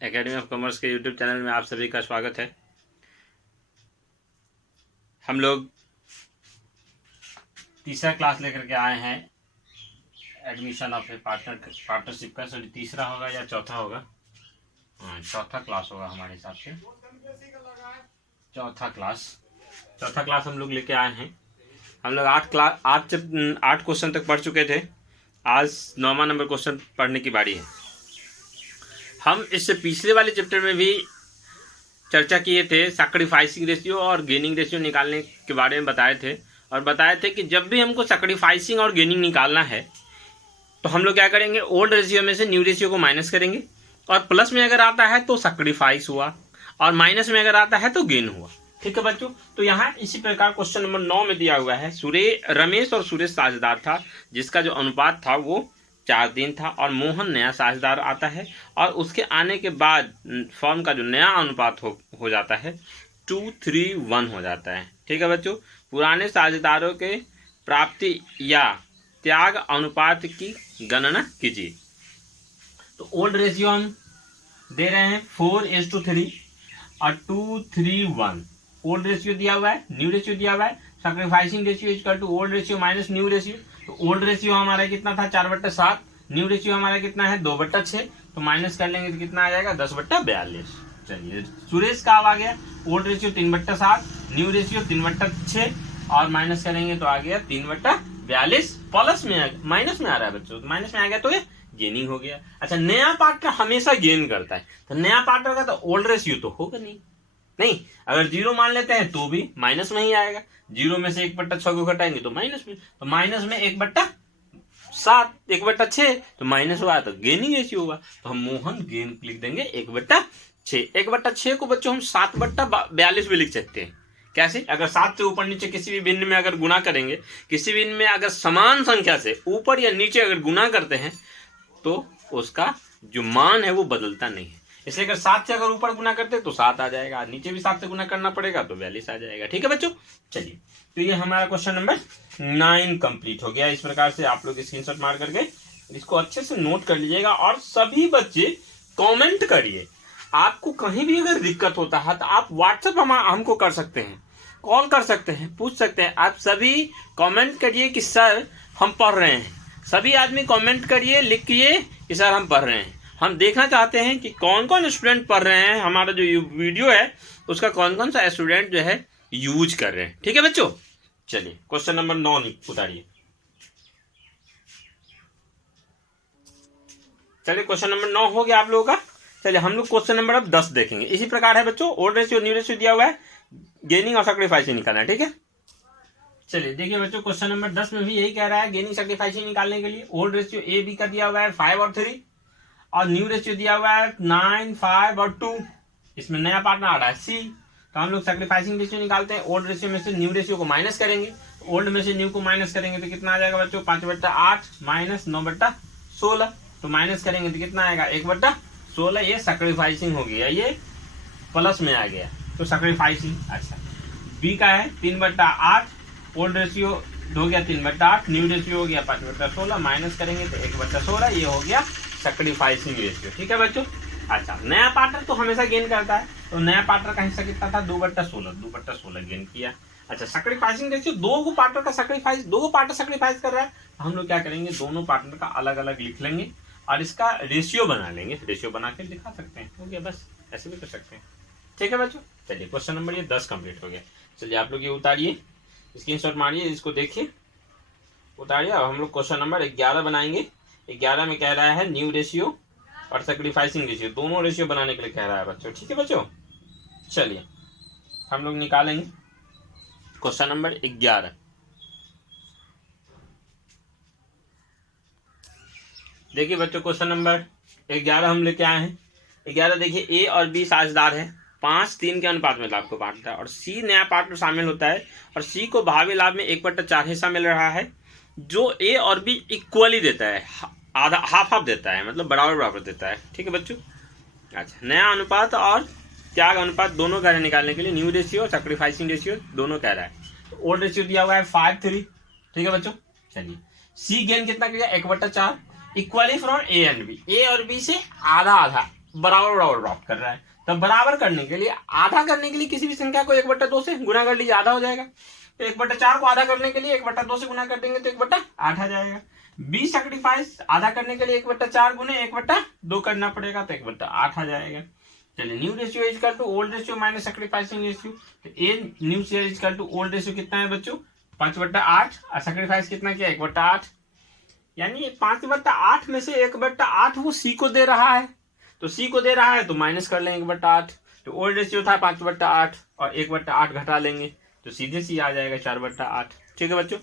Academy of commerce के YouTube channel में आप सभी का स्वागत है। हम लोग तीसरा क्लास लेकर के आए हैं एडमिशन ऑफ ए पार्टनरशिप का। सॉरी, तीसरा होगा या चौथा होगा? चौथा क्लास होगा हमारे हिसाब से। चौथा क्लास हम लोग लेके आए हैं। हम लोग 8 क्वेश्चन तक पढ़ चुके थे। आज 9वां नंबर क्वेश्चन पढ़ने की बारी है। हम इससे पिछले वाले चैप्टर में भी चर्चा किए थे, सैक्रिफाइसिंग रेशियो और गेनिंग रेशियो निकालने के बारे में बताए थे, और बताए थे कि जब भी हमको सैक्रिफाइसिंग और गेनिंग निकालना है तो हम लोग क्या करेंगे, ओल्ड रेशियो में से न्यू रेशियो को माइनस करेंगे, और प्लस में अगर आता है तो सैक्रिफाइस हुआ, और माइनस में अगर आता है तो गेन हुआ। ठीक है बच्चों, तो यहाँ इसी प्रकार क्वेश्चन नंबर 9 में दिया हुआ है, रमेश और सुरेश साझेदार था जिसका जो अनुपात था वो 4-3 था, और मोहन नया साझेदार आता है और उसके आने के बाद फॉर्म का जो नया अनुपात हो जाता है 2:3:1 हो जाता है। ठीक है बच्चों, पुराने साझेदारों के प्राप्ति या त्याग अनुपात की गणना कीजिए। तो ओल्ड रेशियो हम दे रहे हैं 4:3 और 2:3:1। ओल्ड रेशियो दिया हुआ है, न्यू रेशियो दिया हुआ है। Sacrificing ratio equal to old ratio minus new ratio. तो ओल्ड रेशियो हमारा कितना था, 4/7। न्यू रेशियो हमारा कितना है, 2/6। तो माइनस कर लेंगे तो कितना आ जाएगा, 10/42। चलिए, सुरेश का आ गया ओल्ड रेशियो 3/7, न्यू रेशियो 3/6, और माइनस करेंगे तो आ गया 3/42। प्लस में माइनस में आ रहा है बच्चों, माइनस में आ गया तो ये गेनिंग हो गया। अच्छा, नया पार्टनर हमेशा गेन करता है, तो नया पार्टनर का तो ओल्ड रेशियो तो होगा नहीं। अगर 0 मान लेते हैं तो भी माइनस में ही आएगा। 0 में से 1/6 को घटाएंगे तो माइनस में, तो माइनस में 1/7, 1/6 तो माइनस हुआ तो गेनिंग रेशियो हुआ। तो हम मोहन गेन लिख देंगे 1/6। 1/6 को बच्चों हम 7/42 भी लिख सकते हैं। कैसे? अगर 7 से ऊपर नीचे किसी भी भिन्न में अगर गुना करेंगे, किसी भिन्न में अगर समान संख्या से ऊपर या नीचे अगर गुना करते हैं तो उसका जो मान है वो बदलता नहीं है। इसलिए अगर 7 से अगर ऊपर गुना करते तो 7 आ जाएगा, नीचे भी 7 से गुना करना पड़ेगा तो 42 आ जाएगा। ठीक है बच्चों, चलिए, तो ये हमारा क्वेश्चन नंबर 9 कंप्लीट हो गया। इस प्रकार से आप लोग स्क्रीनशॉट मार करके इसको अच्छे से नोट कर लीजिएगा, और सभी बच्चे कमेंट करिए। आपको कहीं भी अगर दिक्कत होता है तो आप व्हाट्सएप हमको कर सकते हैं, कॉल कर सकते हैं, पूछ सकते हैं। आप सभी कमेंट करिए कि सर हम पढ़ रहे हैं। सभी आदमी कमेंट करिए, लिखिए कि सर हम पढ़ रहे हैं। हम देखना चाहते हैं कि कौन कौन स्टूडेंट पढ़ रहे हैं, हमारा जो वीडियो है उसका कौन कौन सा स्टूडेंट जो है यूज कर रहे हैं। ठीक है बच्चों, चलिए क्वेश्चन नंबर 9 उतारिए। चलिए, क्वेश्चन नंबर 9 हो गया आप लोगों का। चलिए, हम लोग क्वेश्चन नंबर अब 10 देखेंगे। इसी प्रकार है बच्चों, ओल्ड रेशियो न्यू रेशियो दिया हुआ है, गेनिंग और सैक्रिफाइसिंग निकालना है। ठीक है, चलिए देखिए बच्चों, क्वेश्चन नंबर 10 में भी यही कह रहा है, गेनिंग सैक्रिफाइसिंग निकालने के लिए ओल्ड रेशियो ए बी का दिया हुआ है 5 और 3, और न्यू रेशियो दिया हुआ है 9, 5 और 2। इसमें नया पार्टनर आ रहा है सी। तो हम लोग सैक्रिफाइसिंग रेशियो निकालते हैं। ओल्ड रेशियो में से न्यू रेशियो को माइनस करेंगे, ओल्ड में से न्यू को माइनस करेंगे तो कितना आ जाएगा बच्चों, 5/8 माइनस 9/16। तो माइनस करेंगे तो कितना आएगा, 1/16। ये सैक्रिफाइसिंग हो गया, ये प्लस में आ गया तो सैक्रिफाइसिंग। अच्छा, बी का है 3/8, ओल्ड रेशियो हो गया 3/8, न्यू रेशियो हो गया 5/16, माइनस करेंगे तो 1/16। ये हो गया सैक्रिफाइसिंग रेशियो। ठीक है बच्चों। अच्छा, नया पार्टनर तो हमेशा गेन करता है, तो नया पार्टनर का हिस्सा कितना था, 2/16 गेन किया। अच्छा, सैक्रिफाइसिंग रेशियो, दो पार्टनर सैक्रिफाइस कर रहा है, तो हम लोग क्या करेंगे, दोनों पार्टनर का अलग अलग लिख लेंगे और इसका रेशियो बना लेंगे। रेशियो बना के दिखा सकते हैं, हो गया, बस ऐसे भी कर सकते हैं। ठीक है बच्चों, चलिए क्वेश्चन नंबर ये 10 कंप्लीट हो गया। चलिए आप लोग ये उतारिए, स्क्रीनशॉट मारिए, इसको देखिए, उतारिए। अब हम लोग क्वेश्चन नंबर 11 बनाएंगे। 11 में कह रहा है न्यू रेशियो और सैक्रिफाइसिंग रेशियो, दोनों रेशियो बनाने के लिए कह रहा है बच्चों। ठीक है बच्चों, चलिए हम लोग निकालेंगे क्वेश्चन नंबर 11। देखिए बच्चों, क्वेश्चन नंबर 11 हम लेके आए हैं। 11 देखिए, ए और बी साझेदार है, 5-3 के अनुपात में लाभ को बांटता है, और सी नया पार्टनर शामिल होता है, और सी को भावी लाभ में 1/4 हिस्सा मिल रहा है, जो ए और बी इक्वली देता है, आधा हाफ देता है, मतलब बराबर देता है। ठीक है बच्चों। अच्छा, नया अनुपात और त्याग अनुपात दोनों कह रहे निकालने के लिए, न्यू रेशियो सैक्रिफाइसिंग रेशियो दोनों कह रहा है। ओल्ड रेशियो दिया हुआ है 5:3। ठीक है बच्चों, चलिए, सी गेन कितना किया, 1/4, equally from A and B, A और बी से आधा बराबर बराबर प्राप्त कर रहा है। तो बराबर करने के लिए, आधा करने के लिए किसी भी संख्या को 1/2 से गुना कर लीजिए, आधा हो जाएगा। तो 1/4 को आधा करने के लिए 1/2 से गुना कर देंगे तो 1/8 आ जाएगा। बी सैक्रिफाइस आधा करने के लिए 1/4 गुने 1/2 करना पड़ेगा तो 1/8 आ जाएगा। चलिए, new ratio is equal to old ratio minus sacrificing ratio. तो A new share is equal to old ratio कितना है बच्चों, 5/8, और सैक्रिफाइस कितना किया, 1/8। यानी 5/8 में से 1/8 वो सी को दे रहा है, तो सी को दे रहा है तो माइनस कर लेंगे 1/8। तो ओल्ड रेशियो था 5/8 और 1/8 घटा लेंगे तो सीधे सी आ जाएगा 4/8। ठीक है बच्चों।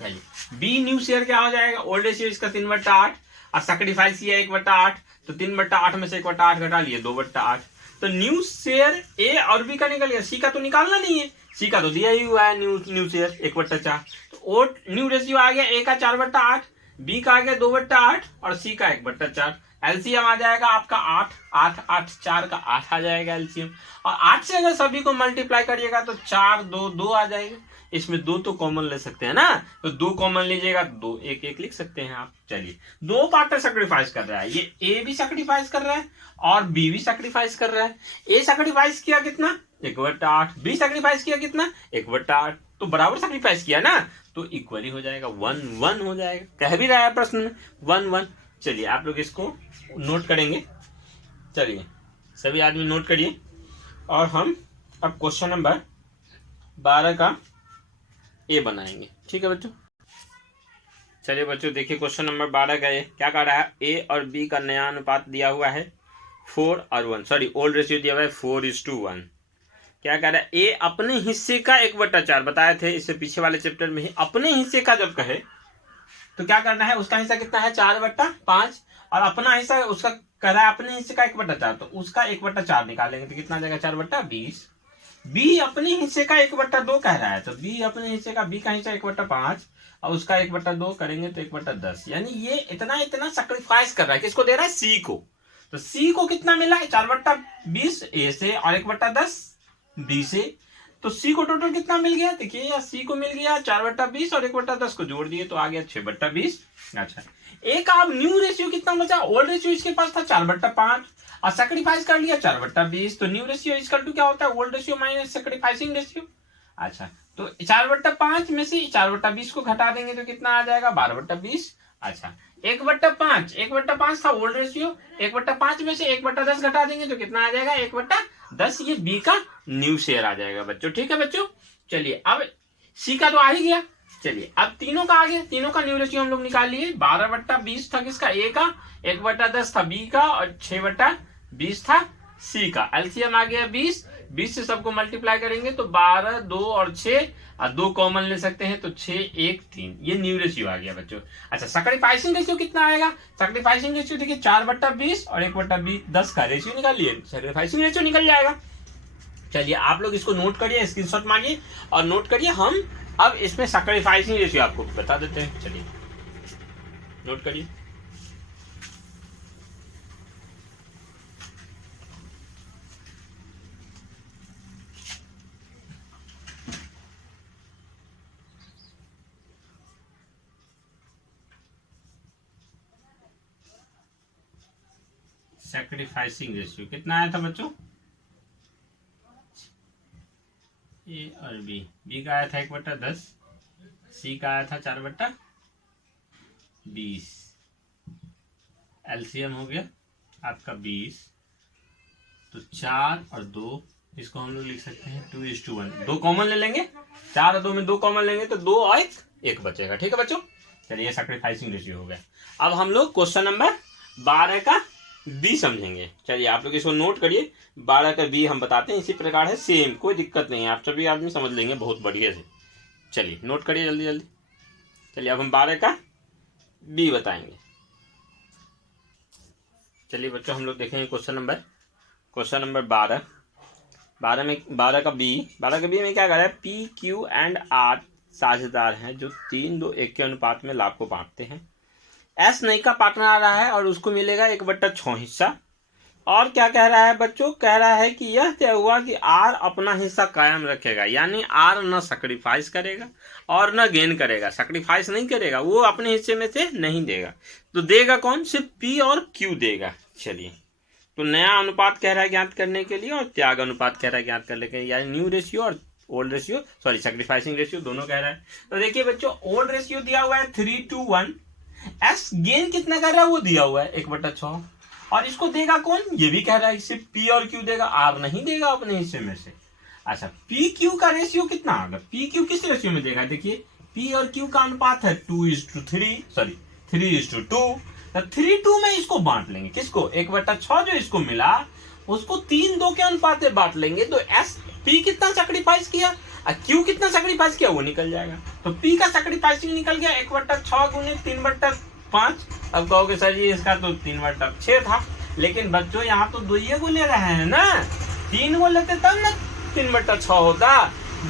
चलिए, बी न्यू शेयर क्या हो जाएगा, ओल्ड रेशियो इसका 3/8 और सैक्रिफाइस किया 1/8, तो 3/8 में से 1/8 घटा लिए 2/8। तो न्यू शेयर ए और बी का निकल गया, सी का तो निकालना नहीं है, सी का तो दिया ही हुआ है न्यू शेयर 1/4। तो न्यू रेशियो आ गया ए का 4/8, बी का आ गया 2/8 और सी का 1/4। एलसीएम आ जाएगा आपका 8, 8, 8, 4 का 8 आ जाएगा एलसीएम। और 8 से अगर सभी को मल्टीप्लाई करिएगा तो 4, 2, 2 आ जाएगा। इसमें 2 तो कॉमन ले सकते हैं ना, तो 2 कॉमन लीजिएगा तो 2, 1, 1 लिख सकते हैं आप। चलिए, 2 पार्टनर सैक्रिफाइस कर रहा है, ये ए भी सैक्रिफाइस कर रहा है और बी भी सैक्रिफाइस कर रहा है। ए सैक्रिफाइस किया कितना, 1/8, बी सैक्रिफाइस किया कितना, 1/8, तो बराबर सैक्रिफाइस किया ना, तो इक्वली हो जाएगा, 1-1 हो जाएगा। कह भी रहा है प्रश्न में 1-1। चलिए, आप लोग इसको नोट करेंगे। चलिए, सभी आदमी नोट करिए और हम अब क्वेश्चन नंबर 12 का ए बनाएंगे। ठीक है बच्चों। चलिए बच्चों, देखिए क्वेश्चन नंबर 12 का ए क्या कह रहा है, ए और बी का नया अनुपात दिया हुआ है 4 और 1, सॉरी ओल्ड रेशियो दिया हुआ है 4:1। क्या कह रहा है, ए अपने हिस्से का 1/4, बताए थे इससे पीछे वाले चैप्टर में ही, अपने हिस्से का जब कहे तो क्या करना है, उसका हिस्सा कितना है 4/5 और अपना हिस्सा उसका कह रहा है अपने हिस्से का 1/4, तो उसका 1/4 निकालेंगे तो कितना आ जाएगा 4/20। बी अपने हिस्से का 1/2 कह रहा है, तो बी अपने हिस्से का, बी का हिस्सा 1/5 और उसका 1/2 करेंगे तो 1/10। यानी ये इतना इतना सैक्रिफाइस कर रहा है, किसको दे रहा है, सी को। तो सी को कितना मिला है 4/20 ए से और 1/10 बी से। तो सी को टोटल कितना मिल गया, देखिए सी को मिल गया 4/20 और 1/10 को जोड़ दिए तो आ गया 6/20। अच्छा, एक आप न्यू रेशियो कितना बचा, ओल्ड रेशियो इसके पास था 4/5 और सैक्रिफाइस कर लिया 4/20, तो न्यू रेशियो इक्वल टू क्या होता है, old ratio minus sacrificing ratio. अच्छा, तो 4/5 में से 4/20 को घटा देंगे तो कितना आ जाएगा 12/20। अच्छा, 1/5 था ओल्ड रेशियो, 1/5 में से 1/10 घटा देंगे तो कितना आ जाएगा 1/10। ये बी का न्यू शेयर आ जाएगा बच्चों। ठीक है बच्चों। चलिए, अब सी का तो आ ही गया। चलिए, अब तीनों का आ गया, तीनों का न्यू रेशियो हम लोग निकाल लिए। 12/20 था किसका, ए का, 1/10 था बी का और 6/20 था सी का। एलसीएम आ गया 20, 20 से सबको मल्टीप्लाई करेंगे तो 12, 2 और 6 और 2 कॉमन ले सकते हैं तो 6, 1, 3, ये न्यू रेशियो आ गया बच्चों। अच्छा, सैक्रिफाइसिंग रेशियो कितना आएगा, सैक्रिफाइसिंग रेशियो देखिए 4/20 और 1/10 का रेशियो निकालिए, सैक्रिफाइसिंग रेशियो निकल जाएगा। चलिए, आप लोग इसको नोट करिए, स्क्रीनशॉट मारिए और नोट करिए। हम अब इसमें सैक्रिफाइसिंग रेशियो आपको बता देते हैं। चलिए, नोट करिए। सैक्रिफाइसिंग रेशियो कितना आया था बच्चों, ए और बी, बी का आया था 1/10, सी का आया था 4/20। एलसीएम हो गया आपका 20, तो 4 और 2, इसको हम लोग लिख सकते हैं 2:1। 2 कॉमन ले लेंगे, 4 और 2 में 2 कॉमन लेंगे तो 2 और 1 बचेगा। ठीक है बच्चों। चलिए, सैक्रिफाइसिंग रेशियो हो गया। अब हम लोग क्वेश्चन नंबर 12 का बी समझेंगे। चलिए, आप लोग इसको नोट करिए। 12 का बी हम बताते हैं इसी प्रकार है, सेम, कोई दिक्कत नहीं है, आप सभी आदमी समझ लेंगे बहुत बढ़िया से। चलिए, नोट करिए जल्दी जल्दी। चलिए, अब हम 12 का बी बताएंगे। चलिए बच्चों, हम लोग देखेंगे क्वेश्चन नंबर 12। 12 का बी में क्या कर रहा है, पी, क्यू एंड आर साझेदार हैं जो 3, 2, 1 के अनुपात में लाभ को बांटते हैं। एस नई का पार्टनर आ रहा है और उसको मिलेगा 1/6 हिस्सा। और क्या कह रहा है बच्चों, कह रहा है कि यह तय हुआ कि आर अपना हिस्सा कायम रखेगा, यानी आर न सैक्रिफाइस करेगा और न गेन करेगा, सैक्रिफाइस नहीं करेगा, वो अपने हिस्से में से नहीं देगा। तो देगा कौन, सिर्फ पी और क्यू देगा। चलिए, तो नया अनुपात कह रहा है ज्ञात करने के लिए और त्याग अनुपात कह रहा है ज्ञात करने के लिए, यानी न्यू रेशियो और old ratio, sorry sacrificing ratio दोनों कह रहा है। तो देखिए बच्चों, ओल्ड रेशियो दिया हुआ है 3:1, एस गेन कितना कर रहा है वो दिया हुआ है 1/6, और इसको देगा कौन, ये भी कह रहा है, इसे पी और क्यू देगा, आर नहीं देगा अपने हिस्से में से। अच्छा, पी क्यू का रेशियो कितना होगा, पी क्यू किस रेशियो में देगा, देखिए पी और क्यू का अनुपात है 2:3, सॉरी 3:2, 3:2 में इसको बांट लेंगे, किसको, 1/6 जो इसको मिला उसको 3:2 के अनुपात में बांट लेंगे। तो एस पी कितना सैक्रिफाइस किया और क्यू कितना सैक्रिफाइस किया वो निकल जाएगा। तो पी का सैक्रिफाइसिंग निकल गया 1/6 गुने 3/5। अब कहोगे सर जी इसका तो 3/6 था, लेकिन बच्चों यहाँ तो 2 को ले रहे हैं ना, 3 को लेते तब ना 3/6 होता,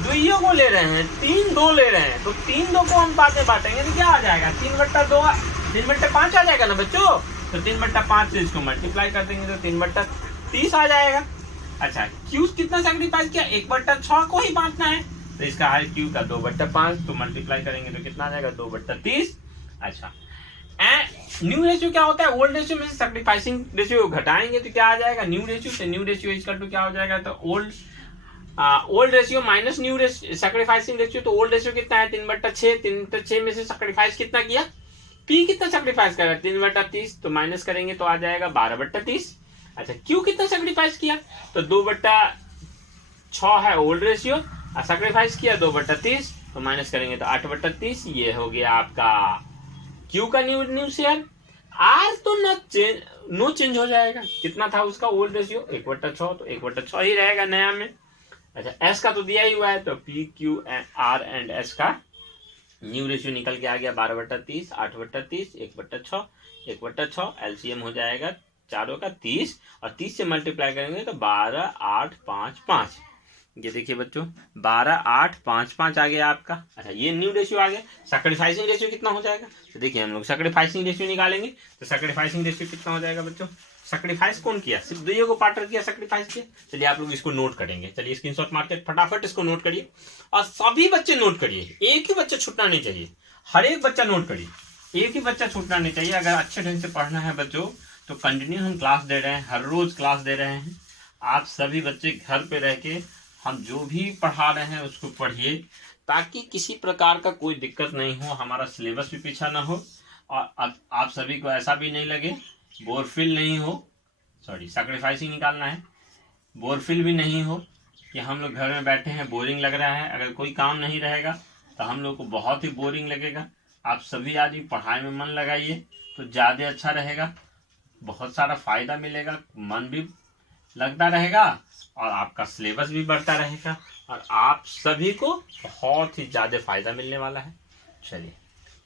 2 को ले रहे हैं, 3:2 ले रहे हैं, तो 3:2 को हम बातें बांटेंगे तो क्या आ जाएगा, 3/2, 3/5 आ जाएगा ना बच्चों। तो 3/5 से इसको मल्टीप्लाई कर देंगे तो 3/30 आ जाएगा। अच्छा, क्यू कितना सैक्रिफाइस किया, 1/6 को ही बांटना है, तो इसका है क्यू का 2/5, तो मल्टीप्लाई करेंगे तो कितना आ जाएगा, 2/30। अच्छा, न्यू रेशियो क्या होता है, ओल्ड रेशियो में से सैक्रिफाइसिंग रेशियो घटाएंगे तो क्या आ जाएगा, न्यू रेशियो से। न्यू रेशियो इक्वल टू क्या हो जाएगा, तो old ratio minus new sacrificing ratio. तो ओल्ड रेशियो कितना है 3/6, 3/6 में से सैक्रिफाइस कितना किया, पी कितना सैक्रिफाइस करेगा 3/30, तो माइनस करेंगे तो आ जाएगा 12/30। अच्छा, क्यू कितना सैक्रिफाइस किया, तो 2/6 है ओल्ड रेशियो और सैक्रिफाइस किया 2/30, तो माइनस करेंगे तो 8/30। ये हो गया आपका क्यू का न्यू शेयर। आर तो नो चेंज हो जाएगा, कितना था उसका ओल्ड रेशियो 1/6, तो 1/6 ही रहेगा नया में। अच्छा, एस का तो दिया ही हुआ है, तो P Q R and S का न्यू रेशियो निकल के आ गया 12/30, 8/30, 1/6, 1/6, एलसीएम हो जाएगा चारों का 30, और 30 से मल्टीप्लाई करेंगे तो 12, 8, 5, 5। ये देखिए बच्चों 12, 8, 5, 5 आ गया आपका। अच्छा, ये न्यू रेशियो आ गया। सैक्रिफाइसिंग रेशियो कितना हो जाएगा, तो देखिए हम लोग सैक्रिफाइसिंग रेशियो निकालेंगे, तो सैक्रिफाइसिंग रेशियो कितना हो जाएगा बच्चों, सैक्रिफाइस कौन किया, सिर्फ 2 को पार्टनर किया, सैक्रिफाइस किया। चलिए आप लोग इसको नोट करेंगे, चलिए स्क्रीनशॉट मारते फटाफट इसको नोट करिए, और सभी बच्चे नोट करिए, एक ही बच्चा छूटना नहीं चाहिए, हर एक बच्चा नोट करिए, एक ही बच्चा छूटना नहीं चाहिए। अगर अच्छे ढंग से पढ़ना है बच्चों तो कंटिन्यू हम क्लास दे रहे हैं, हर रोज क्लास दे रहे हैं। आप सभी बच्चे घर पे रह के हम जो भी पढ़ा रहे हैं उसको पढ़िए, ताकि किसी प्रकार का कोई दिक्कत नहीं हो, हमारा सिलेबस भी पीछा ना हो, और आप सभी को ऐसा भी नहीं लगे, बोरफिल नहीं हो, सॉरी सैक्रिफाइसिंग निकालना है, बोरफिल भी नहीं हो कि हम लोग घर में बैठे हैं बोरिंग लग रहा है। अगर कोई काम नहीं रहेगा तो हम लोग को बहुत ही बोरिंग लगेगा। आप सभी आज भी पढ़ाई में मन लगाइए तो ज़्यादा अच्छा रहेगा, बहुत सारा फायदा मिलेगा, मन भी लगता रहेगा और आपका सिलेबस भी बढ़ता रहेगा, और आप सभी को बहुत ही ज़्यादा फायदा मिलने वाला है। चलिए,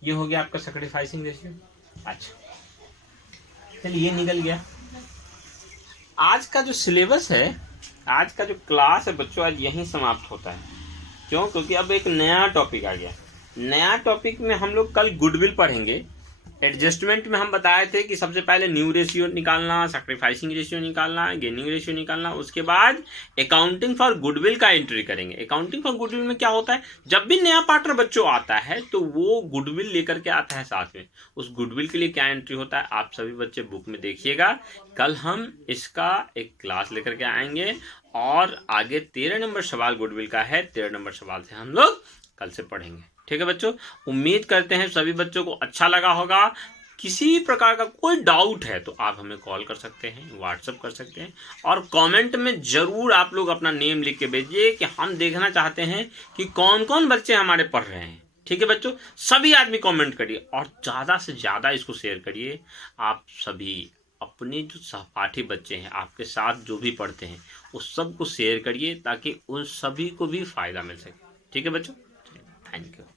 ये हो गया आपका सैक्रिफाइसिंग रेशियो। अच्छा, चलिए ये निकल गया। आज का जो सिलेबस है, आज का जो क्लास है बच्चों, आज यहीं समाप्त होता है। क्यों, क्योंकि अब एक नया टॉपिक आ गया। नया टॉपिक में हम लोग कल गुडविल पढ़ेंगे। एडजस्टमेंट में हम बताए थे कि सबसे पहले न्यू रेशियो निकालना, सैक्रिफाइसिंग रेशियो निकालना, गेनिंग रेशियो निकालना, उसके बाद अकाउंटिंग फॉर गुडविल का एंट्री करेंगे। अकाउंटिंग फॉर गुडविल में क्या होता है, जब भी नया पार्टनर बच्चों आता है तो वो गुडविल लेकर के आता है साथ में। उस गुडविल के लिए क्या एंट्री होता है आप सभी बच्चे बुक में देखिएगा। कल हम इसका एक क्लास लेकर के आएंगे और आगे 13 नंबर सवाल गुडविल का है, 13 नंबर सवाल से हम लोग कल से पढ़ेंगे। ठीक है बच्चों, उम्मीद करते हैं सभी बच्चों को अच्छा लगा होगा। किसी प्रकार का कोई डाउट है तो आप हमें कॉल कर सकते हैं, व्हाट्सएप कर सकते हैं, और कमेंट में जरूर आप लोग अपना नेम लिख के भेजिए कि हम देखना चाहते हैं कि कौन कौन बच्चे हमारे पढ़ रहे हैं। ठीक है बच्चों, सभी आदमी कमेंट करिए और ज़्यादा से ज़्यादा इसको शेयर करिए। आप सभी अपने जो सहपाठी बच्चे हैं, आपके साथ जो भी पढ़ते हैं, उस सब को शेयर करिए ताकि उन सभी को भी फायदा मिल सके। ठीक है बच्चों, थैंक यू।